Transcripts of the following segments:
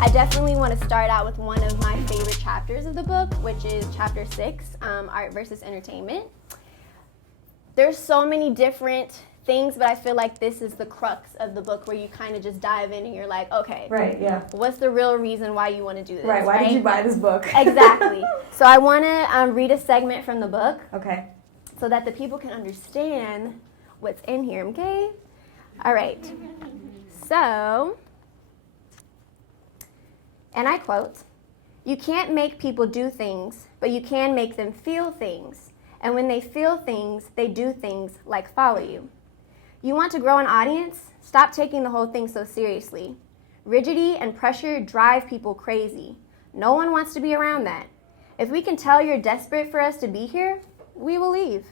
I definitely want to start out with one of my favorite chapters of the book, which is chapter 6, Art versus Entertainment. There's so many different things, but I feel like this is the crux of the book where you kind of just dive in and you're like, okay, right, yeah. What's the real reason why you want to do this? Right, why did you buy this book? Exactly. So I want to read a segment from the book. Okay. So that the people can understand what's in here, okay? All right. So, and I quote, "You can't make people do things, but you can make them feel things. And when they feel things, they do things like follow you. You want to grow an audience? Stop taking the whole thing so seriously. Rigidity and pressure drive people crazy. No one wants to be around that. If we can tell you're desperate for us to be here, we will leave.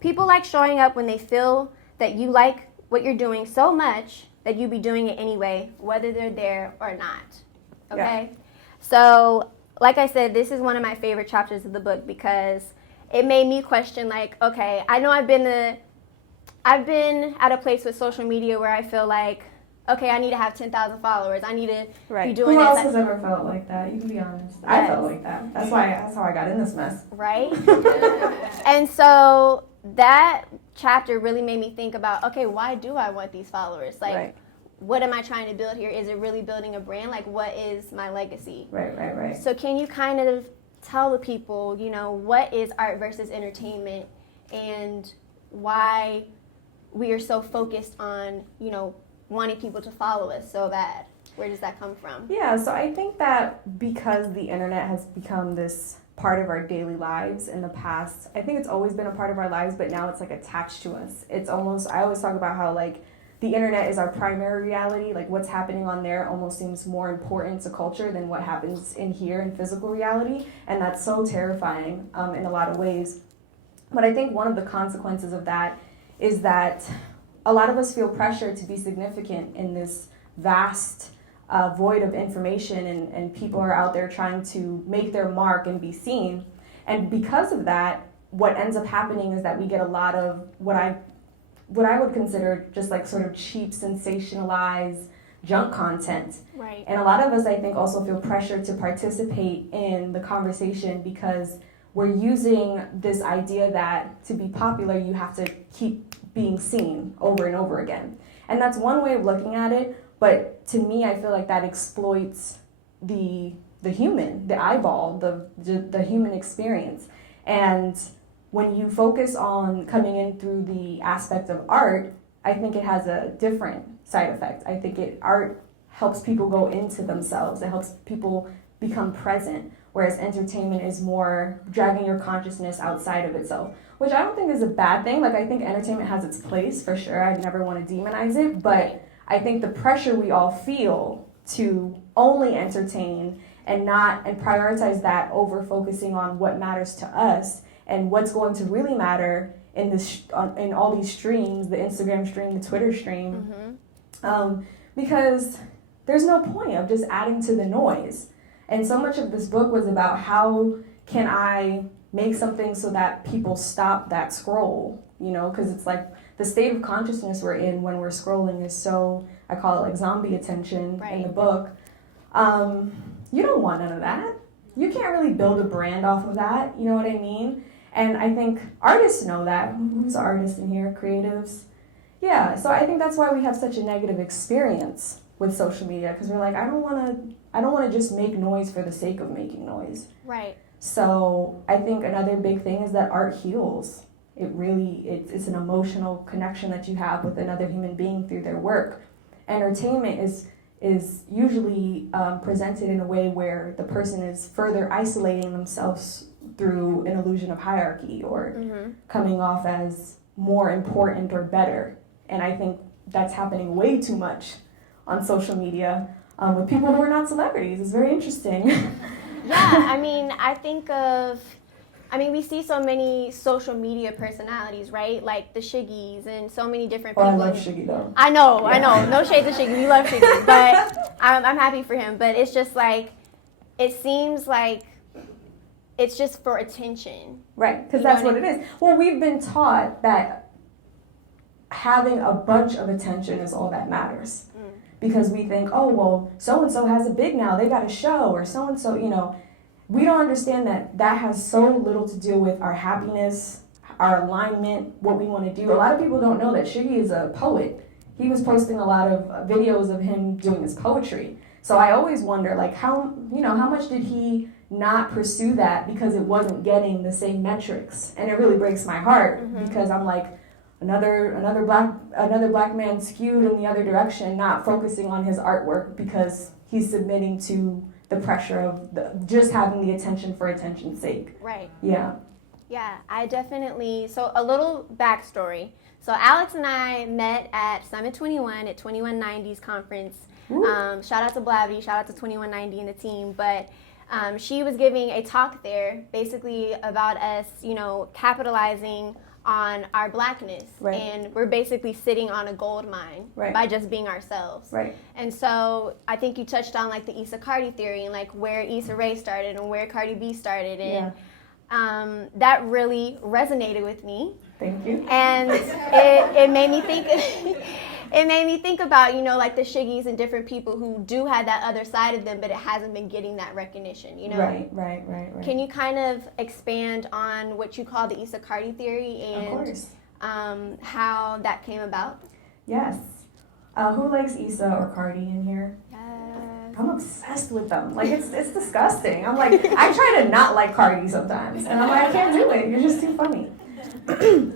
People like showing up when they feel that you like what you're doing so much that you be doing it anyway, whether they're there or not." Okay? Yeah. So, like I said, this is one of my favorite chapters of the book because it made me question, like, okay, I know I've been at a place with social media where I feel like, okay, I need to have 10,000 followers. I need to be doing Who this. else has ever felt like that? You can be honest. Yes. I felt like that. That's how I got in this mess. Right? And so that chapter really made me think about, okay, why do I want these followers? Like, what am I trying to build here? Is it really building a brand? Like, what is my legacy? Right. So can you kind of tell the people, what is art versus entertainment and why we are so focused on, wanting people to follow us so bad? Where does that come from? Yeah, so I think that because the internet has become this part of our daily lives in the past, I think it's always been a part of our lives, but now it's like attached to us. It's almost, I always talk about how like the internet is our primary reality, like what's happening on there almost seems more important to culture than what happens in here in physical reality, and that's so terrifying in a lot of ways. But I think one of the consequences of that is that a lot of us feel pressure to be significant in this vast void of information, and people are out there trying to make their mark and be seen. And because of that, what ends up happening is that we get a lot of what I would consider just like sort of cheap, sensationalized junk content. Right. And a lot of us, I think, also feel pressure to participate in the conversation because we're using this idea that to be popular, you have to keep being seen over and over again. And that's one way of looking at it, but to me, I feel like that exploits the human, the eyeball, the human experience. And when you focus on coming in through the aspect of art, I think it has a different side effect. I think art helps people go into themselves. It helps people become present, whereas entertainment is more dragging your consciousness outside of itself, which I don't think is a bad thing. Like, I think entertainment has its place for sure. I never want to demonize it, but I think the pressure we all feel to only entertain and prioritize that over focusing on what matters to us and what's going to really matter in in all these streams, the Instagram stream, the Twitter stream, because there's no point of just adding to the noise. And so much of this book was about how can I make something so that people stop that scroll, because it's like the state of consciousness we're in when we're scrolling is so, I call it like zombie attention in the book. You don't want none of that. You can't really build a brand off of that, you know what I mean? And I think artists know that. Who's an artist in here? Creatives? Yeah, so I think that's why we have such a negative experience with social media, because we're like, I don't want to just make noise for the sake of making noise. Right. So I think another big thing is that art heals. It's an emotional connection that you have with another human being through their work. Entertainment is usually presented in a way where the person is further isolating themselves through an illusion of hierarchy or coming off as more important or better. And I think that's happening way too much on social media with people who are not celebrities. It's very interesting. we see so many social media personalities, right? Like the Shiggies and so many different people. I love Shiggy though. I know. No shade to Shiggy. We love Shiggy. But I'm happy for him. But it's just like, it seems like it's just for attention. Right, because that's what it is. Well, we've been taught that having a bunch of attention is all that matters. because we think, oh, well, so-and-so has a big now, they got a show, or so-and-so, you know. We don't understand that that has so little to do with our happiness, our alignment, what we want to do. A lot of people don't know that Shiggy is a poet. He was posting a lot of videos of him doing his poetry. So I always wonder, like, how much did he not pursue that because it wasn't getting the same metrics? And it really breaks my heart because I'm like, another black man skewed in the other direction, not focusing on his artwork because he's submitting to the pressure of just having the attention for attention's sake. Right. Yeah. Yeah, I definitely, so a little backstory. So Alex and I met at Summit 21 at 2190's conference. Shout out to Blavity, shout out to 2190 and the team, but she was giving a talk there basically about us, you know, capitalizing on our blackness, and we're basically sitting on a gold mine by just being ourselves. And so I think you touched on like the Issa Cardi theory and like where Issa Rae started and where Cardi B started, and that really resonated with me. Thank you. And it made me think. It made me think about, you know, like the Shiggies and different people who do have that other side of them, but it hasn't been getting that recognition, you know? Right. Can you kind of expand on what you call the Issa Cardi theory and how that came about? Yes. Who likes Issa or Cardi in here? Yes. I'm obsessed with them. Like, it's disgusting. I'm like, I try to not like Cardi sometimes, and I'm like, I can't do it. You're just too funny.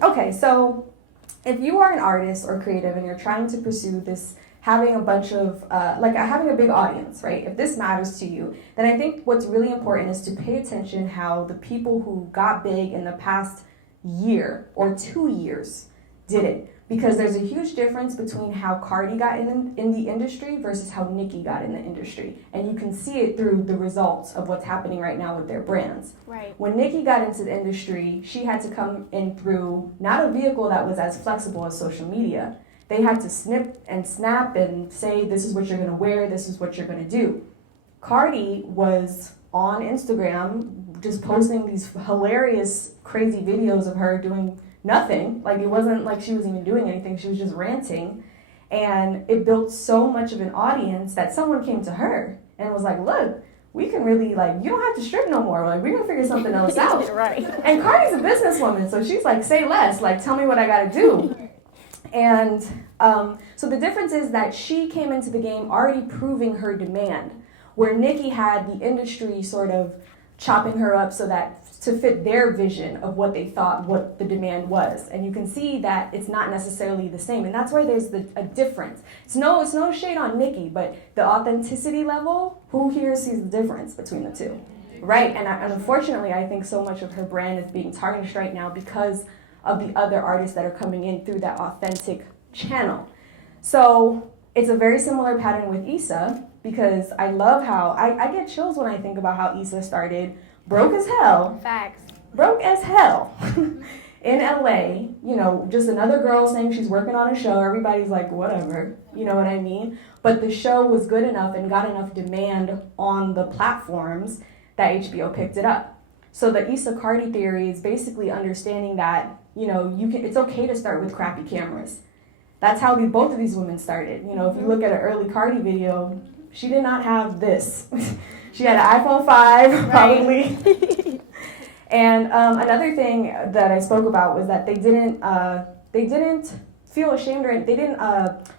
Okay, so if you are an artist or creative and you're trying to pursue this, having a bunch of, having a big audience, right? If this matters to you, then I think what's really important is to pay attention how the people who got big in the past year or 2 years did it. Because there's a huge difference between how Cardi got in the industry versus how Nicki got in the industry. And you can see it through the results of what's happening right now with their brands. Right. When Nicki got into the industry, she had to come in through not a vehicle that was as flexible as social media. They had to snip and snap and say, this is what you're going to wear, this is what you're going to do. Cardi was on Instagram just posting these hilarious, crazy videos of her doing nothing. Like, it wasn't like she was even doing anything. She was just ranting. And it built so much of an audience that someone came to her and was like, look, we can really, like, you don't have to strip no more. Like, we're going to figure something else out. Right. And Cardi's a businesswoman, so she's like, say less. Like, tell me what I got to do. And so the difference is that she came into the game already proving her demand, where Nicki had the industry sort of chopping her up so that to fit their vision of what they thought what the demand was. And you can see that it's not necessarily the same. And that's why there's a difference. It's no shade on Nicki, but the authenticity level, who here sees the difference between the two? Right, and unfortunately, I think so much of her brand is being tarnished right now because of the other artists that are coming in through that authentic channel. So it's a very similar pattern with Issa, because I love how, I get chills when I think about how Issa started broke as hell. Facts. Broke as hell. In LA, you know, just another girl saying she's working on a show. Everybody's like, whatever, you know what I mean? But the show was good enough and got enough demand on the platforms that HBO picked it up. So the Issa Cardi theory is basically understanding that, you know, it's okay to start with crappy cameras. That's how both of these women started. You know, if you look at an early Cardi video, she did not have this. She had an iPhone 5, probably. And another thing that I spoke about was that they didn't feel ashamed, or they didn't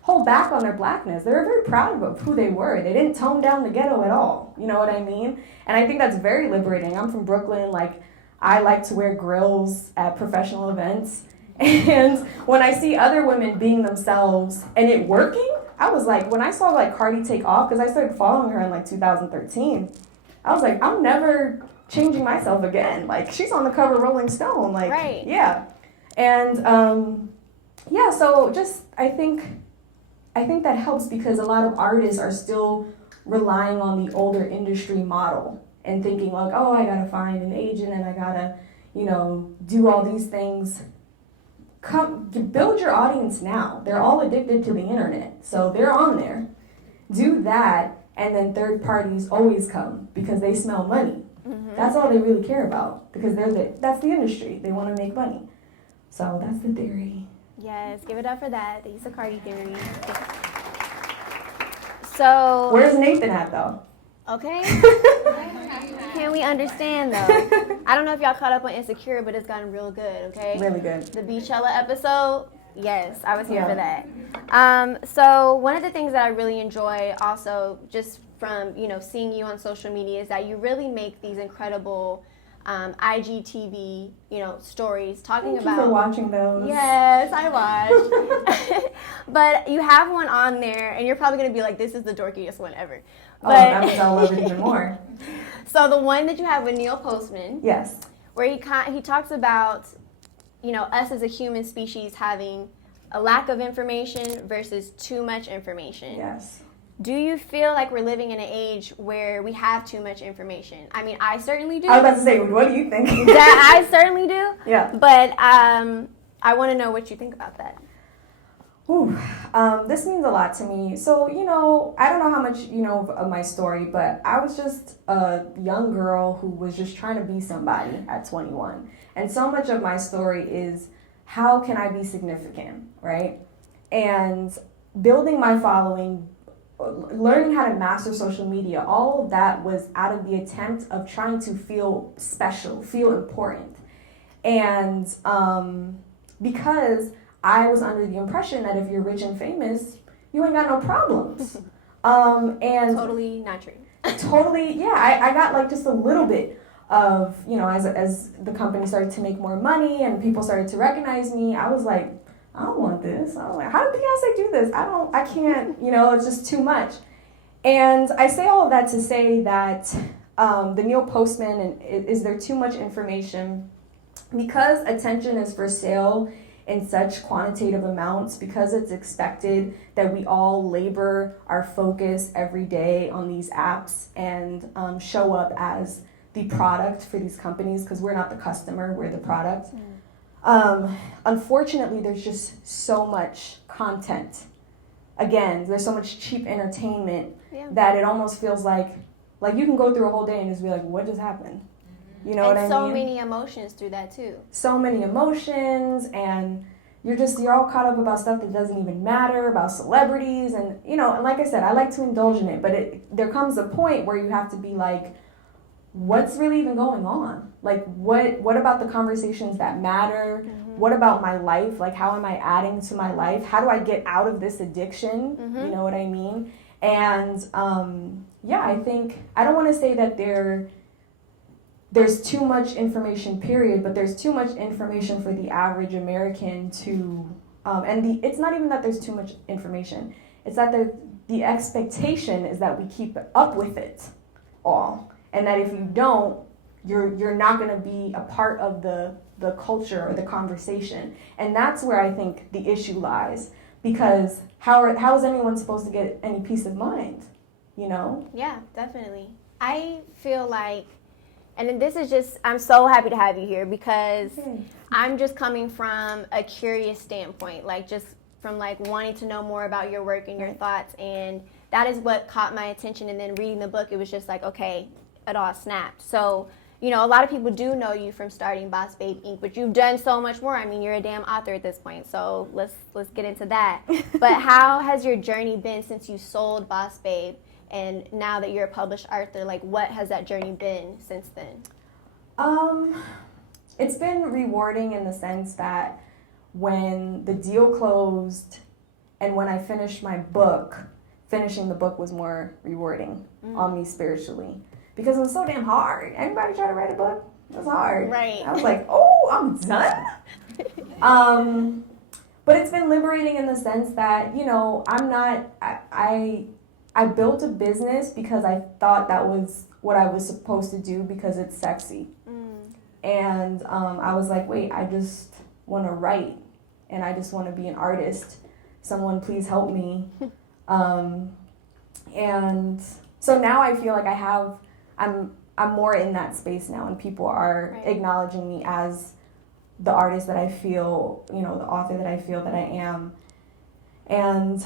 hold back on their blackness. They were very proud of who they were. They didn't tone down the ghetto at all. You know what I mean? And I think that's very liberating. I'm from Brooklyn. Like, I like to wear grills at professional events. And when I see other women being themselves and it working, I was like, when I saw like Cardi take off, because I started following her in like 2013, I was like, I'm never changing myself again. Like, she's on the cover of Rolling Stone. Like, right. Yeah. And yeah, so just I think that helps, because a lot of artists are still relying on the older industry model and thinking like, oh, I gotta find an agent and I gotta, you know, do all these things. Build your audience now. They're all addicted to the internet, so they're on there. Do that, and then third parties always come because they smell money. Mm-hmm. That's all they really care about, because that's the industry. They want to make money. So that's the theory. Yes, give it up for that. The Issa Cardi theory. So Where's Nathan at, though? okay. Can we understand though? I don't know if y'all caught up on Insecure, but it's gotten real good. Okay. Really good. The Beachella episode. Yes, I was here for that. So one of the things that I really enjoy, also just from seeing you on social media, is that you really make these incredible IGTV stories talking Thank about. you for watching those. Yes, I watched. But you have one on there, and you're probably gonna be like, "This is the dorkiest one ever." But, that means I'll love it even more. So the one that you have with Neil Postman, yes, where he talks about us as a human species having a lack of information versus too much information. Yes. Do you feel like we're living in an age where we have too much information? I mean, I certainly do. I was about to say, what do you think? I certainly do. Yeah. But I want to know what you think about that. Ooh, this means a lot to me. So, I don't know how much you know of my story, but I was just a young girl who was just trying to be somebody at 21. And so much of my story is, how can I be significant, right? And building my following, learning how to master social media, all of that was out of the attempt of trying to feel special, feel important. And because I was under the impression that if you're rich and famous, you ain't got no problems. And totally not true. Totally, yeah. I got like just a little bit of, as the company started to make more money and people started to recognize me, I was like, I don't want this. I was like, how did Beyonce do this? I can't, it's just too much. And I say all of that to say that the Neil Postman, and is there too much information? Because attention is for sale in such quantitative amounts, because it's expected that we all labor our focus every day on these apps and show up as the product for these companies, because we're not the customer, we're the product. Unfortunately, there's just so much content. Again, there's so much cheap entertainment that it almost feels like you can go through a whole day and just be like, what just happened? You know what I mean? And so many emotions through that too. So many emotions, and you're all caught up about stuff that doesn't even matter, about celebrities, and like I said, I like to indulge in it, but there comes a point where you have to be like, what's really even going on? Like, what about the conversations that matter? Mm-hmm. What about my life? Like, how am I adding to my life? How do I get out of this addiction? Mm-hmm. You know what I mean? And I think, I don't want to say that there's too much information, period, but there's too much information for the average American to, it's not even that there's too much information. It's that the expectation is that we keep up with it all. And that if you don't, you're not going to be a part of the culture or the conversation. And that's where I think the issue lies. Because how is anyone supposed to get any peace of mind? Yeah, definitely. I feel like, and this is just, I'm so happy to have you here, because I'm just coming from a curious standpoint, like just from like wanting to know more about your work and your thoughts. And that is what caught my attention. And then reading the book, it was just like, okay, it all snapped. So, a lot of people do know you from starting Boss Babe Inc., but you've done so much more. I mean, you're a damn author at this point, so let's get into that. But how has your journey been since you sold Boss Babe, and now that you're a published author? Like, what has that journey been since then? It's been rewarding in the sense that when the deal closed and when I finished my book, finishing the book was more rewarding on me spiritually. Because it was so damn hard. Anybody try to write a book? It was hard. Right. I was like, oh, I'm done? But it's been liberating in the sense that, I built a business because I thought that was what I was supposed to do because it's sexy. And I was like, wait, I just want to write and I just want to be an artist. Someone please help me. And so now I feel like I'm more in that space now, and people are acknowledging me as the artist that I feel, the author that I feel that I am. And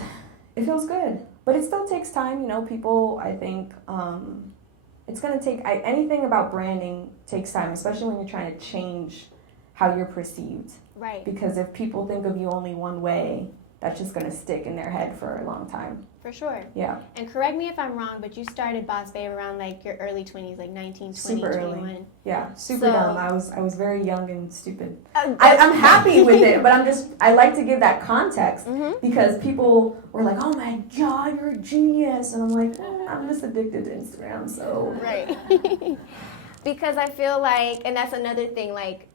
it feels good. But it still takes time, people, I think, it's going to take, anything about branding takes time, especially when you're trying to change how you're perceived. Right. Because if people think of you only one way, that's just gonna stick in their head for a long time. For sure. Yeah. And correct me if I'm wrong, but you started Boss Babe around like your early 20s, like 19, 20, Super 21. early. Yeah, super So- dumb. I was very young and stupid. I'm I'm happy with it, but I like to give that context Mm-hmm. because people were like, "Oh my God, you're a genius," and I'm like, I'm just addicted to Instagram, so. Right. Because I feel like, and that's another thing, like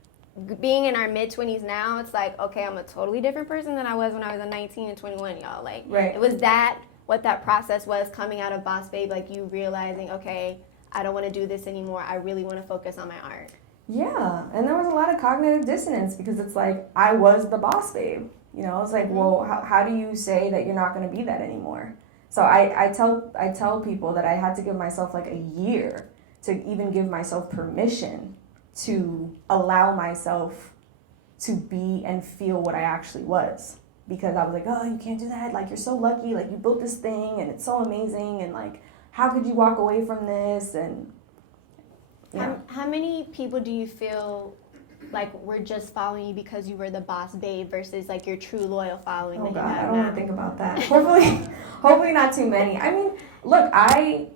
being in our mid-20s now, it's like, okay, I'm a totally different person than I was when I was 19 and 21, y'all. Like, Right. it was that, what that process was coming out of Boss Babe, like you realizing, okay, I don't want to do this anymore. I really want to focus on my art. Yeah, and there was a lot of cognitive dissonance because it's like, I was the boss babe. You know, it's like, well, how do you say that you're not going to be that anymore? So I tell people that I had to give myself like a year to even give myself permission to allow myself to be and feel what I actually was. Because I was like, oh, you can't do that. Like, you're so lucky. Like, you built this thing and it's so amazing. And like, how could you walk away from this? And yeah. How many people do you feel like were just following you because you were the boss babe versus like your true loyal following Oh that God, you I have don't now? want to think about that. Hopefully not too many. I mean, look, I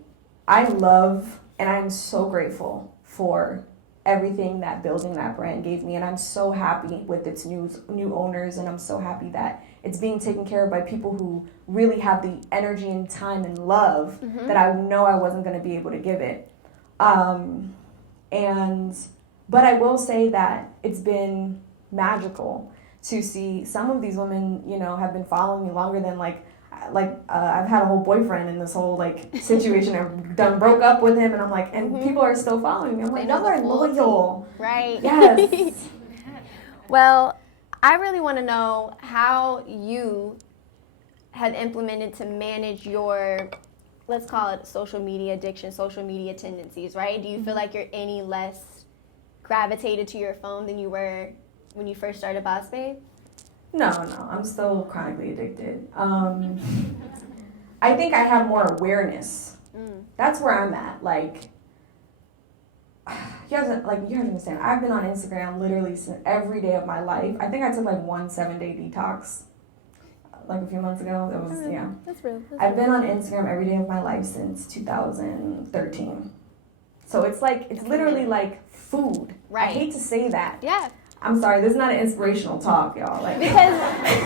love and I'm so grateful for everything that building that brand gave me, and I'm so happy with its new owners, and I'm so happy that it's being taken care of by people who really have the energy and time and love that I know I wasn't going to be able to give it. But I will say that it's been magical to see some of these women, you know, have been following me longer than I've had a whole boyfriend in this whole like situation. I've broke up with him, and I'm like, and people are still following me. I'm like, know y'all are the full loyal. Right. Yes. Well, I really want to know how you have implemented to manage your, let's call it social media addiction, social media tendencies, right? Do you feel like you're any less gravitated to your phone than you were when you first started Boss Babe? No, I'm still chronically addicted. I think I have more awareness. That's where I'm at. Like, you have to understand. I've been on Instagram literally since every day of my life. I think I took like one 7-day detox, like a few months ago. That was yeah. That's real. I've been on Instagram every day of my life since 2013. So it's like it's literally like food. Right. I hate to say that. Yeah. I'm sorry, this is not an inspirational talk, y'all. Like, Because,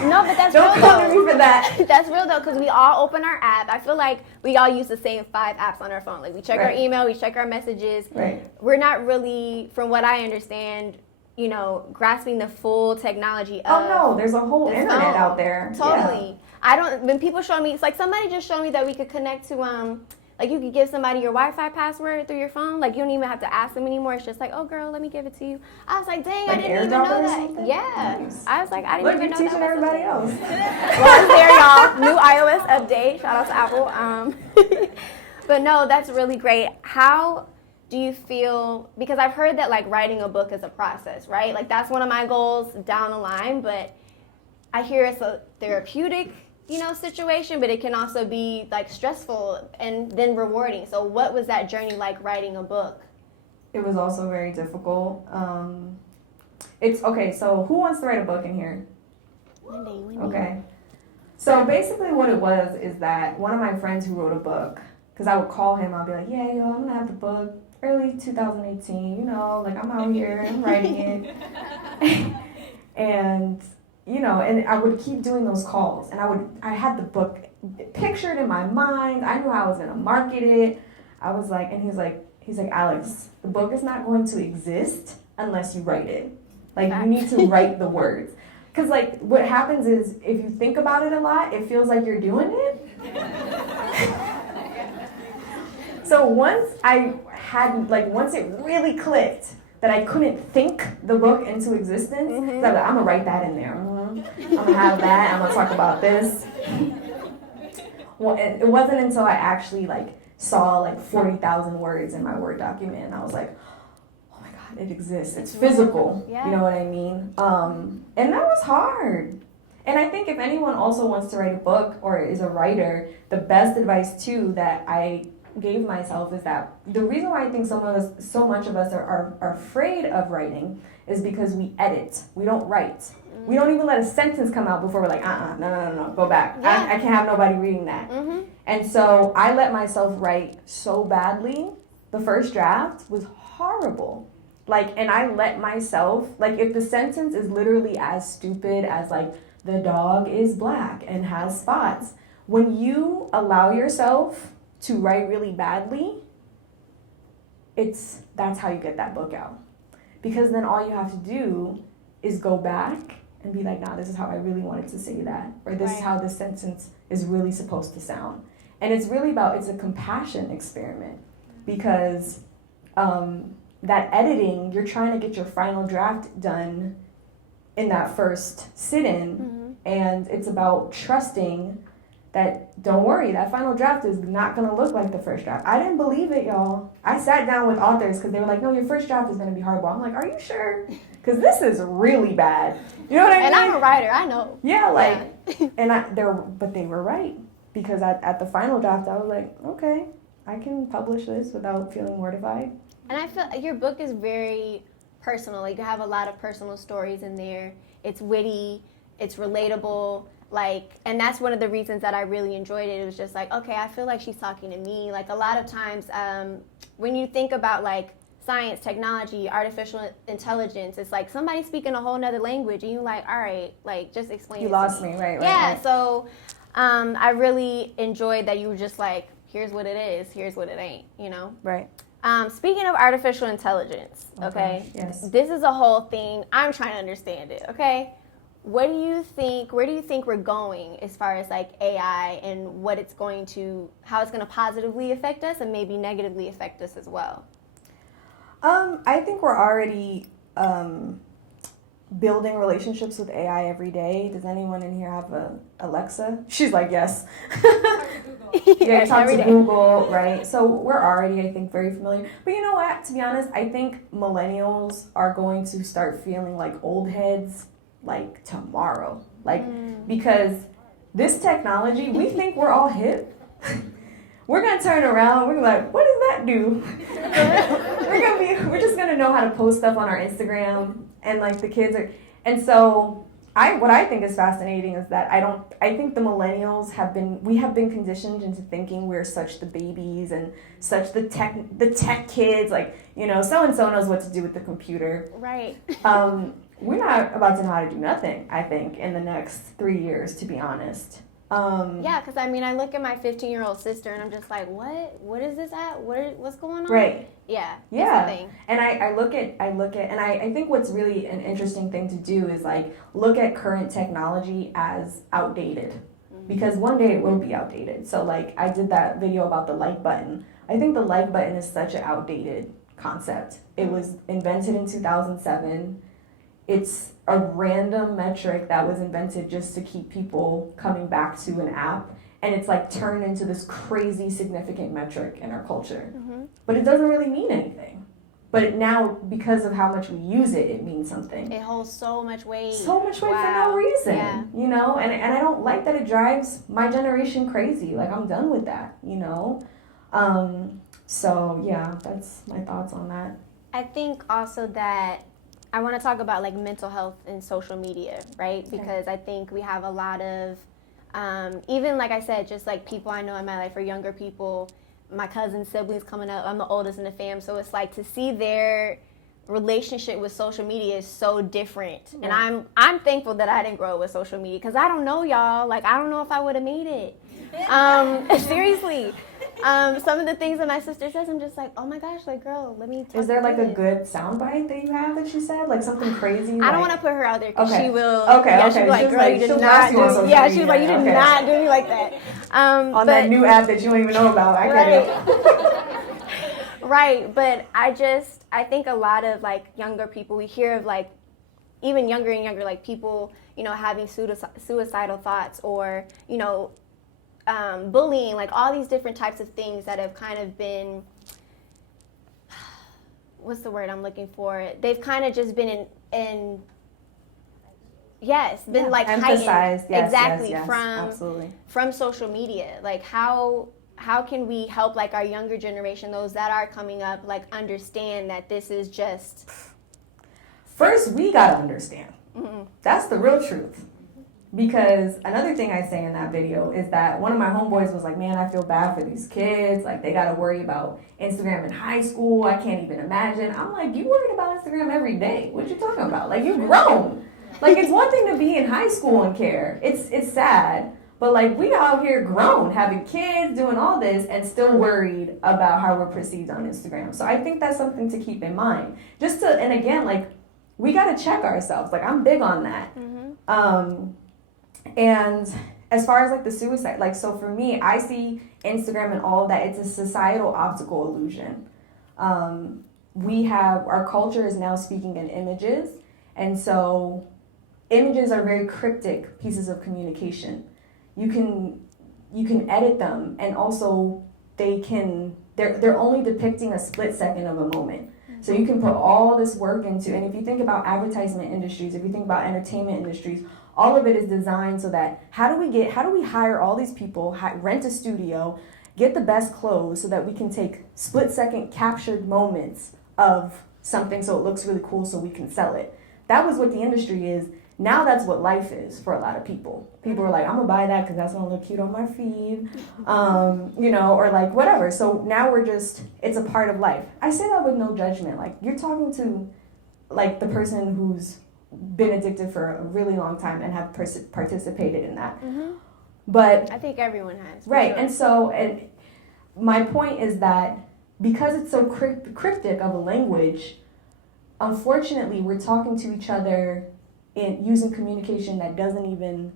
no, but that's don't real come to though. me for that. That's real though, because we all open our app. I feel like we all use the same 5 apps on our phone. Like we check our Right. email, we check our messages. Right. We're not really, from what I understand, you know, grasping the full technology of Oh no, there's a whole the internet phone. out there. Totally. I don't. When people show me, it's like somebody just showed me that we could connect to like you could give somebody your Wi-Fi password through your phone. Like you don't even have to ask them anymore. It's just like, oh girl, let me give it to you. I was like, dang, Like I didn't even AirDrop know or that. something? Yeah. Nice. I was like, I Look, didn't you're even know teaching that was everybody a thing. else. Well, there, y'all. New iOS update. Shout out to Apple. But no, that's really great. How do you feel? Because I've heard that like writing a book is a process, right? Like that's one of my goals down the line. But I hear it's a therapeutic, you know, situation, but it can also be like stressful and then rewarding. So what was that journey like writing a book? It was also very difficult. It's okay. So who wants to write a book in here? Wendy. Okay. So basically what it was is that one of my friends who wrote a book, because I would call him, I'll be like, yeah, yo, I'm gonna have the book early 2018, you know, like I'm out here, I'm writing it. And, you know, and I would keep doing those calls, and I had the book pictured in my mind. I knew how I was gonna market it. I was like, and he's like, Alex, the book is not going to exist unless you write it. Like, you need to write the words. Because, like, what happens is, if you think about it a lot, it feels like you're doing it. So once it really clicked that I couldn't think the book into existence, so I'm like, I'm going to write that in there. I'm going to have that. I'm going to talk about this. Well, it wasn't until I actually, like, saw, like, 40,000 words in my Word document, and I was like, it exists. It's physical. Yeah. You know what I mean? And that was hard. And I think if anyone also wants to write a book or is a writer, the best advice too that I gave myself is that the reason why I think so much of us are afraid of writing is because we edit. We don't write. We don't even let a sentence come out before we're like, no, go back. Yeah. I can't have nobody reading that. And so I let myself write so badly. The first draft was horrible. Like, and I let myself, like, if the sentence is literally as stupid as, like, the dog is black and has spots, when you allow yourself to write really badly, that's how you get that book out. Because then all you have to do is go back and be like, nah, this is how I really wanted to say that. Or this is how this sentence is really supposed to sound. And it's really it's a compassion experiment. Because that editing, you're trying to get your final draft done in that first sit-in. And it's about trusting that, don't worry, that final draft is not going to look like the first draft. I didn't believe it, y'all. I sat down with authors because they were like, no, your first draft is going to be horrible. I'm like, are you sure? Because this is really bad. You know what I mean? And I'm a writer, I know. Yeah, but they were right. Because at the final draft, I was like, okay, I can publish this without feeling mortified. And I feel your book is very personal. Like, you have a lot of personal stories in there. It's witty, it's relatable. Like, and that's one of the reasons that I really enjoyed it. It was just like, okay, I feel like she's talking to me. Like, a lot of times when you think about, like, science, technology, artificial intelligence, it's like somebody speaking a whole nother language, and you're like, all right, like, just explain it to me. You lost me, right? Yeah, right. So I really enjoyed that you were just like, here's what it is, here's what it ain't, you know? Right. Speaking of artificial intelligence, okay? Yes. This is a whole thing. I'm trying to understand it, okay? What do you think, where do you think we're going as far as like AI and how it's going to positively affect us and maybe negatively affect us as well? I think we're already building relationships with AI every day. Does anyone in here have a Alexa? She's like, yes. Yeah, talk to Google, right? So we're already, I think, very familiar. But you know what? To be honest, I think millennials are going to start feeling like old heads like tomorrow. Like, because this technology, we think we're all hip. We're gonna turn around, we're like, what does that do? We're just gonna know how to post stuff on our Instagram, and like the kids are, and so what I think is fascinating is that I think the millennials have been conditioned into thinking we're such the babies and such the tech kids, like, you know, so and so knows what to do with the computer. Right. We're not about to know how to do nothing, I think, in the next 3 years, to be honest. Yeah, because I mean, I look at my 15-year-old sister and I'm just like, what is this at? What's going on? Right. Yeah. Yeah. It's a thing. And I look at, and I think what's really an interesting thing to do is like look at current technology as outdated, because one day it will be outdated. So like I did that video about the like button. I think the like button is such an outdated concept. It was invented in 2007. It's a random metric that was invented just to keep people coming back to an app. And it's like turned into this crazy significant metric in our culture. But it doesn't really mean anything. But now, because of how much we use it, it means something. It holds so much weight. So much weight for no reason. Yeah. You know? And I don't like that it drives my generation crazy. Like, I'm done with that, you know? So, yeah, that's my thoughts on that. I think also that I want to talk about like mental health and social media, right? Okay. Because I think we have a lot of, even like I said, just like people I know in my life or younger people, my cousins, siblings coming up. I'm the oldest in the fam, so it's like to see their relationship with social media is so different. Right. And I'm thankful that I didn't grow up with social media because I don't know y'all. Like I don't know if I would have made it. Seriously. Some of the things that my sister says, I'm just like, oh my gosh, like, girl, let me talk. Is there like a this. good soundbite that you have that she said? Like something crazy? I don't want to put her out there because she will. Okay, yeah, okay. she'll be like, girl, you did not do. Yeah, she was like, you did not do me like that. On that new app that you don't even know about. I get it. Right, but I think a lot of like younger people, we hear of like, even younger and younger, like people, you know, having suicidal thoughts or, you know, bullying, like all these different types of things that have kind of been, what's the word I'm looking for? They've kind of just been been like emphasized, heightened. Exactly, yes, absolutely. From social media. Like how can we help like our younger generation, those that are coming up, like understand that this is just first we gotta understand. That's the real truth. Because another thing I say in that video is that one of my homeboys was like, man, I feel bad for these kids. Like, they got to worry about Instagram in high school. I can't even imagine. I'm like, you worried about Instagram every day. What you talking about? Like, you grown. Like, it's one thing to be in high school and care. It's sad. But, like, we out here grown, having kids, doing all this, and still worried about how we're perceived on Instagram. So I think that's something to keep in mind. And again, like, we got to check ourselves. Like, I'm big on that. And as far as like the suicide, like, so for me, I see Instagram and all of that, it's a societal optical illusion. Our culture is now speaking in images. And so images are very cryptic pieces of communication. You can edit them, and also they're only depicting a split second of a moment. So you can put all this work into, and if you think about advertisement industries, if you think about entertainment industries, all of it is designed so that how do we hire all these people, rent a studio, get the best clothes so that we can take split second captured moments of something so it looks really cool so we can sell it. That was what the industry is. Now that's what life is for a lot of people. People are like, I'm gonna buy that because that's gonna look cute on my feed, or like whatever. So now it's a part of life. I say that with no judgment. Like, you're talking to like the person who's been addicted for a really long time and have participated in that. But I think everyone has. Right, sure. and my point is that because it's so cryptic of a language, unfortunately, we're talking to each other in using communication that doesn't even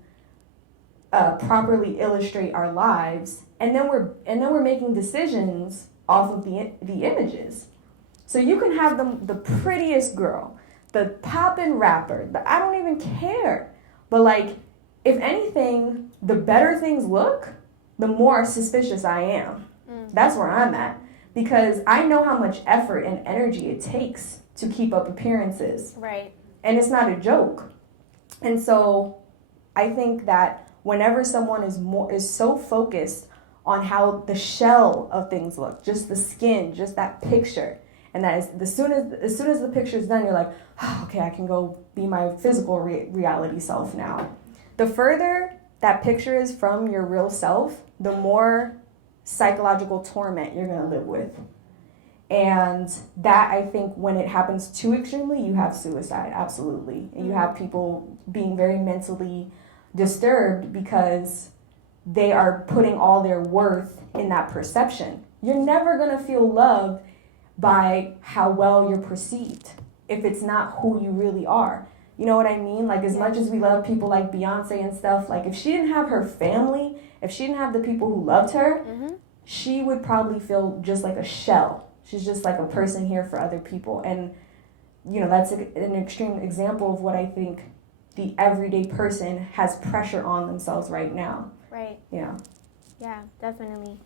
properly illustrate our lives, and then we're making decisions off of the images. So you can have the prettiest girl, the poppin' rapper, I don't even care. But like, if anything, the better things look, the more suspicious I am. That's where I'm at. Because I know how much effort and energy it takes to keep up appearances. Right. And it's not a joke. And so I think that whenever someone is so focused on how the shell of things look, just the skin, just that picture, and that is as soon as the picture is done, you're like, oh, okay, I can go be my physical reality self now. The further that picture is from your real self, the more psychological torment you're gonna live with. And that, I think, when it happens too extremely, you have suicide, absolutely. And you have people being very mentally disturbed because they are putting all their worth in that perception. You're never gonna feel loved by how well you're perceived if it's not who you really are. You know what I mean? Like, as much as we love people like Beyonce and stuff, like, if she didn't have her family, if she didn't have the people who loved her, she would probably feel just like a shell. She's just like a person here for other people. And, that's an extreme example of what I think the everyday person has pressure on themselves right now. Right. Yeah. Yeah, definitely.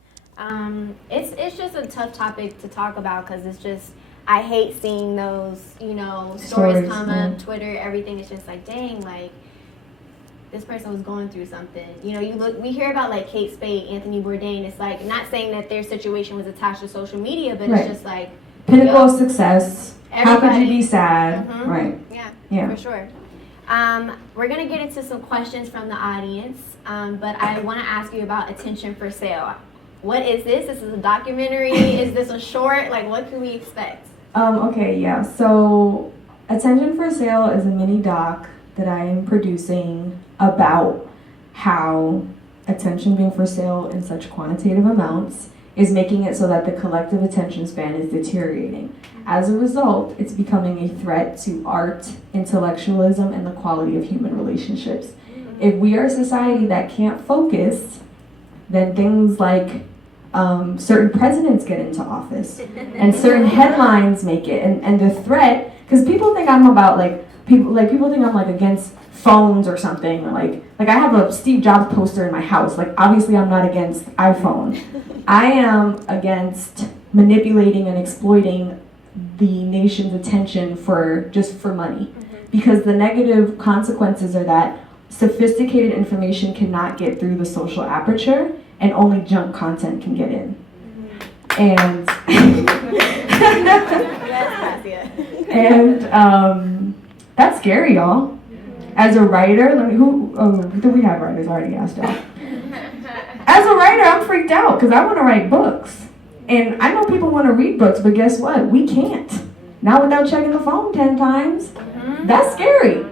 It's just a tough topic to talk about because it's just, I hate seeing those, stories come up, Twitter, everything. It's just like, dang, like, this person was going through something. We hear about like Kate Spade, Anthony Bourdain. It's like, not saying that their situation was attached to social media, but It's just like pinnacle of success. How could you be sad? Right. Yeah, for sure. We're gonna get into some questions from the audience, but I want to ask you about Attention for Sale. What is this? This is a documentary. Is this a short? Like, what can we expect? Okay, yeah. So, Attention for Sale is a mini doc that I am producing about how attention being for sale in such quantitative amounts is making it so that the collective attention span is deteriorating. As a result, it's becoming a threat to art, intellectualism, and the quality of human relationships. If we are a society that can't focus, then things like certain presidents get into office, and certain headlines make it, and the threat, because people think I'm about people think I'm like against phones or something, or like I have a Steve Jobs poster in my house. Like, obviously I'm not against iPhone. I am against manipulating and exploiting the nation's attention for money, because the negative consequences are that sophisticated information cannot get through the social aperture, and only junk content can get in. And That's scary, y'all. As a writer, do we have writers? I already asked y'all. As a writer, I'm freaked out because I want to write books. And I know people want to read books, but guess what? We can't. Not without checking the phone 10 times. That's scary.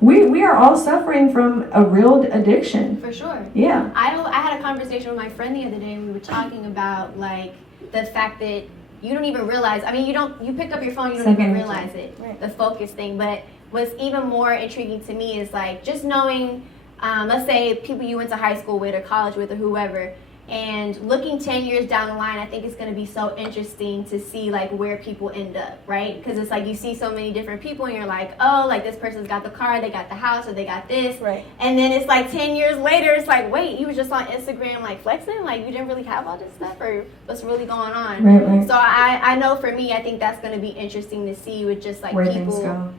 We are all suffering from a real addiction. For sure. Yeah. I had a conversation with my friend the other day, and we were talking about like the fact that you don't even realize. I mean, you pick up your phone, you don't even realize it. Right. The focus thing. But what's even more intriguing to me is like just knowing, let's say people you went to high school with or college with or whoever. And looking 10 years down the line, I think it's going to be so interesting to see like where people end up, right? Because it's like you see so many different people and you're like, oh, like this person's got the car, they got the house, or they got this. Right. And then it's like 10 years later, it's like, wait, you were just on Instagram like flexing? Like you didn't really have all this stuff, or what's really going on? Right. So I know for me, I think that's going to be interesting to see with just like where people. Things go.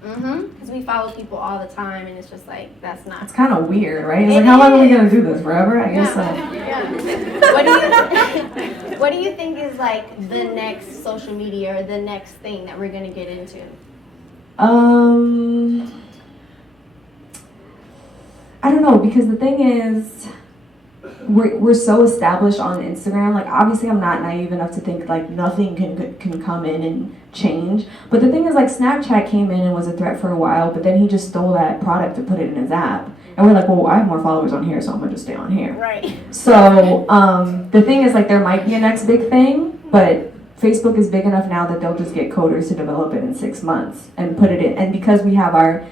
Because we follow people all the time and it's just like, that's not. It's kind of weird, right? It's like, how long are we going to do this? Forever? I guess so. Yeah. What do you think is like the next social media or the next thing that we're gonna get into? I don't know, because the thing is, we're so established on Instagram. Like, obviously, I'm not naive enough to think like nothing can come in and change. But the thing is, like, Snapchat came in and was a threat for a while, but then he just stole that product to put it in his app. And we're like, well, I have more followers on here, so I'm gonna just stay on here. Right. So the thing is, like, there might be a next big thing, but Facebook is big enough now that they'll just get coders to develop it in 6 months and put it in. And because we have our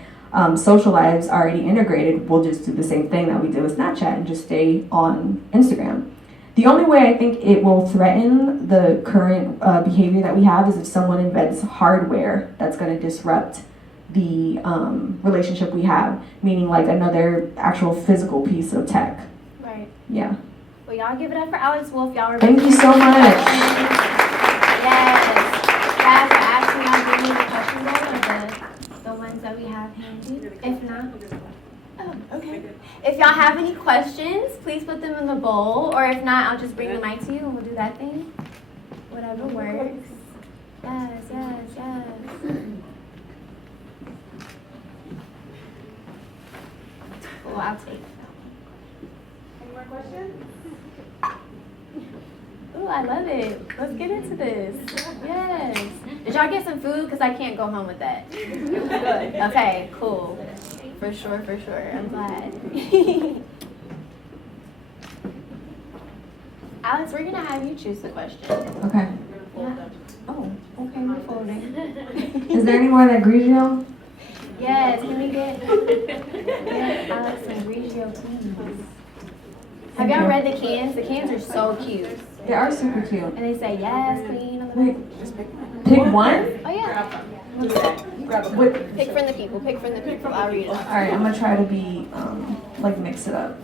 social lives already integrated, we'll just do the same thing that we did with Snapchat and just stay on Instagram. The only way I think it will threaten the current behavior that we have is if someone invents hardware that's going to disrupt the relationship we have, meaning like another actual physical piece of tech. Right. Yeah. Well, y'all give it up for Alex Wolf. Y'all were Thank you so much. Yes. Guys, are asking y'all give me the questions over the ones that we have handy. If not, oh, okay. If y'all have any questions, please put them in the bowl, or if not, I'll just bring the mic to you and we'll do that thing. Whatever works. Yes. Oh, I'll take it. Any more questions? Ooh, I love it. Let's get into this. Yes. Did y'all get some food? Because I can't go home with that. It was good. Okay, cool. For sure. I'm glad. Alex, we're going to have you choose the question. Okay. Yeah. Oh, okay, we're folding. Is there any more of that Grigio? Yes, can we get Alex some Grigio, please? Have y'all read the cans? The cans are so cute. They are super cute. And they say, yes, queen. On the Wait, back. pick one? Oh, yeah. What? Pick from the people. I'll read it. All right, I'm gonna try to be like mix it up.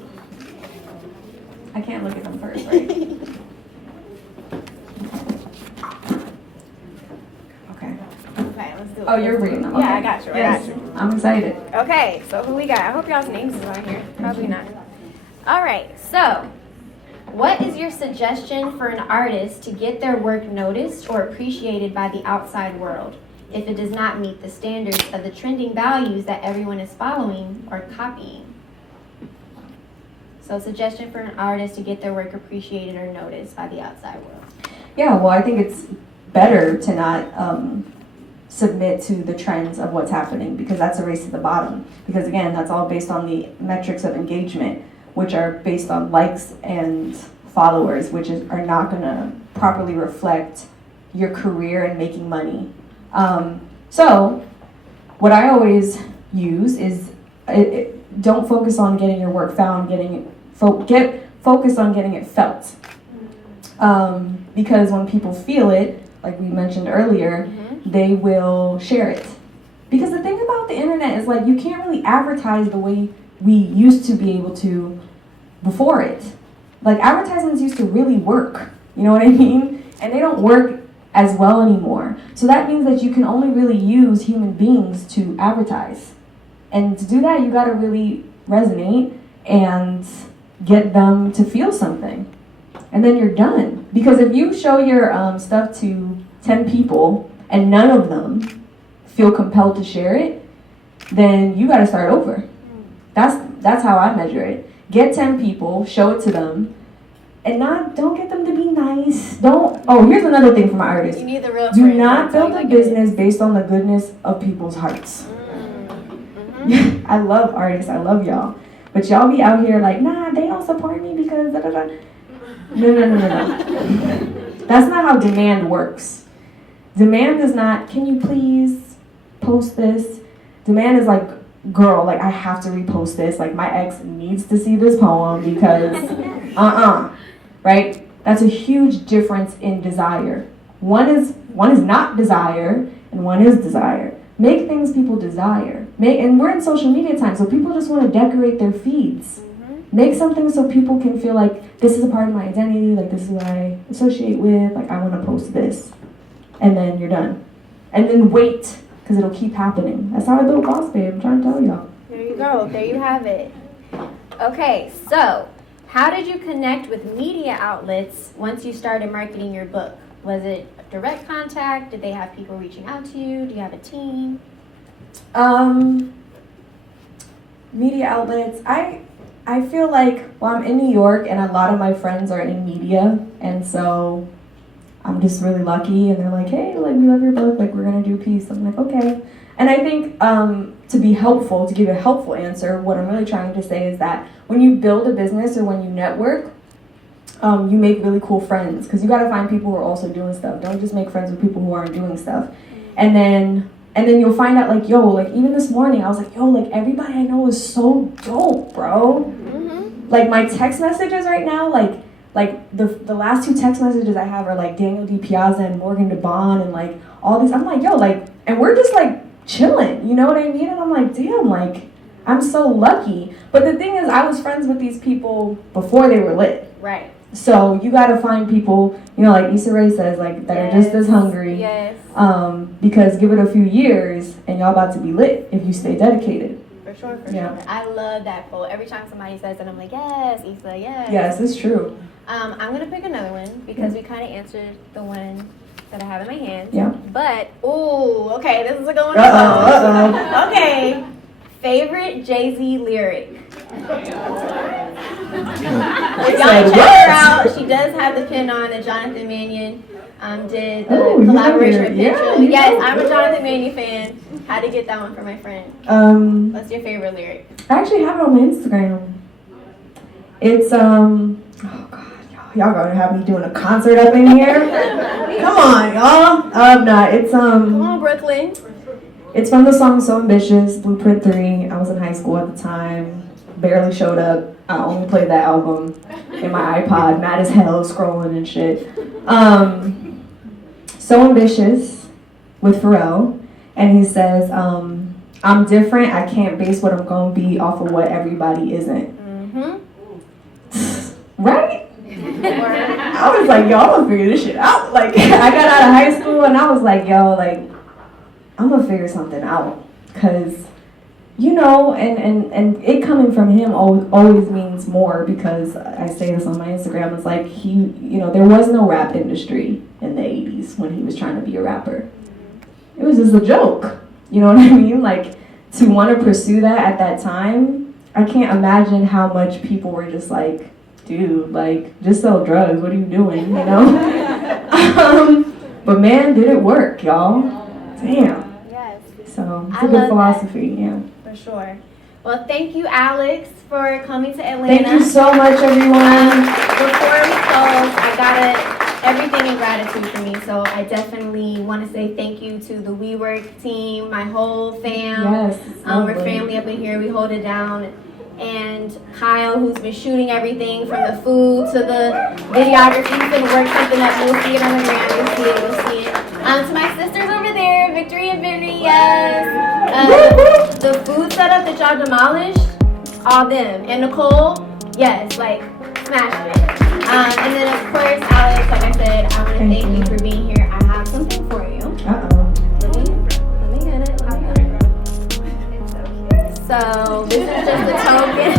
I can't look at them first, right? Okay. Okay, let's do it. Oh, you're reading them. Yeah, Okay. I got you. Yes, I'm excited. Okay, so who we got? I hope y'all's names is on here. Probably not. All right, so what is your suggestion for an artist to get their work noticed or appreciated by the outside world if it does not meet the standards of the trending values that everyone is following or copying? So suggestion for an artist to get their work appreciated or noticed by the outside world. Yeah, well, I think it's better to not submit to the trends of what's happening, because that's a race to the bottom. Because again, that's all based on the metrics of engagement, which are based on likes and followers, which are not going to properly reflect your career and making money. So what I always use is don't focus on getting your work found, focus on getting it felt. Because when people feel it, like we mentioned earlier, they will share it. Because the thing about the internet is, like, you can't really advertise the way we used to be able to before it. Like, advertisements used to really work, you know what I mean? And they don't work as well anymore. So that means that you can only really use human beings to advertise. And to do that, you gotta really resonate and get them to feel something. And then you're done. Because if you show your stuff to 10 people and none of them feel compelled to share it, then you got to start over. That's how I measure it. Get 10 people, show it to them, and don't get them to be nice. Here's another thing for my artists. You need the real Do friends. not That's how build you a like business based on the goodness of people's hearts. I love artists, I love y'all. But y'all be out here like, nah, they don't support me because da da da. No. That's not how demand works. Demand is not, can you please post this? Demand is like, girl, like I have to repost this. Like my ex needs to see this poem because right? That's a huge difference in desire. One is not desire and one is desire. Make things people desire. And we're in social media time, so people just want to decorate their feeds. Make something so people can feel like this is a part of my identity, like this is what I associate with, like I want to post this. And then you're done. And then wait, because it'll keep happening. That's how I built Boss Babe, I'm trying to tell y'all. There you go. There you have it. Okay, so how did you connect with media outlets once you started marketing your book? Was it direct contact? Did they have people reaching out to you? Do you have a team? Media outlets. I feel like, well, I'm in New York and a lot of my friends are in media, and so I'm just really lucky, and they're like, hey, like we love your book, like we're gonna do a piece. I'm like, okay. And I think to be helpful, to give you a helpful answer, what I'm really trying to say is that when you build a business or when you network, you make really cool friends, because you got to find people who are also doing stuff. Don't just make friends with people who aren't doing stuff. And then you'll find out like, yo, like even this morning I was like, yo, like everybody I know is so dope, bro. Like my text messages right now, like the last 2 text messages I have are like Daniel D. Piazza and Morgan DeBon and like all these. I'm like, yo, like, and we're just like chilling, you know what I mean? And I'm like, damn, like I'm so lucky. But the thing is, I was friends with these people before they were lit. Right. So you got to find people, you know, like Issa Rae says, like that are just as hungry. Yes. Because give it a few years and y'all about to be lit if you stay dedicated. For sure. I love that quote. Every time somebody says it, I'm like, yes, Issa, yes. Yes, it's true. I'm going to pick another one because we kind of answered the one that I have in my hand. Yeah. But, okay, this is a good one. Uh-oh. Okay. Favorite Jay-Z lyric? If y'all check her out, she does have the pin on that Jonathan Mannion did the collaboration with Pinterest. Yeah, yes, I'm a Jonathan Mannion fan. Had to get that one for my friend. What's your favorite lyric? I actually have it on my Instagram. It's oh god, y'all gonna have me doing a concert up in here? Come on, y'all. I'm not. It's Come on, Brooklyn. It's from the song So Ambitious, Blueprint 3. I was in high school at the time. Barely showed up. I only played that album in my iPod, mad as hell, scrolling and shit. So Ambitious with Pharrell. And he says, I'm different. I can't base what I'm going to be off of what everybody isn't. Right? I was like, yo, I'm going to figure this shit out. Like, I got out of high school and I was like, yo, like, I'm going to figure something out. Because, you know, and it coming from him always means more, because I say this on my Instagram. It's like there was no rap industry in the 80s when he was trying to be a rapper. It was just a joke. You know what I mean? Like, to want to pursue that at that time, I can't imagine how much people were just like, dude, like, just sell drugs. What are you doing? You know? But man, did it work, y'all. Damn. Yes. So it's a good philosophy, yeah. For sure. Well, thank you, Alex, for coming to Atlanta. Thank you so much, everyone. Before we close, I got everything in gratitude for me, so I definitely want to say thank you to the WeWork team, my whole fam. Yes. We're family up in here. We hold it down. And Kyle, who's been shooting everything from the food to the videography. He's going to work something up. We'll see it on the gram. We'll see it. To my sisters over there, Victory and Vinny, yes. The food setup that y'all demolished, all them. And Nicole, yes, like, smashed it. And then, of course, Alex, like I said, I want to thank you for being here. I have something for you. Uh-oh. Let me get it. So this is just a token.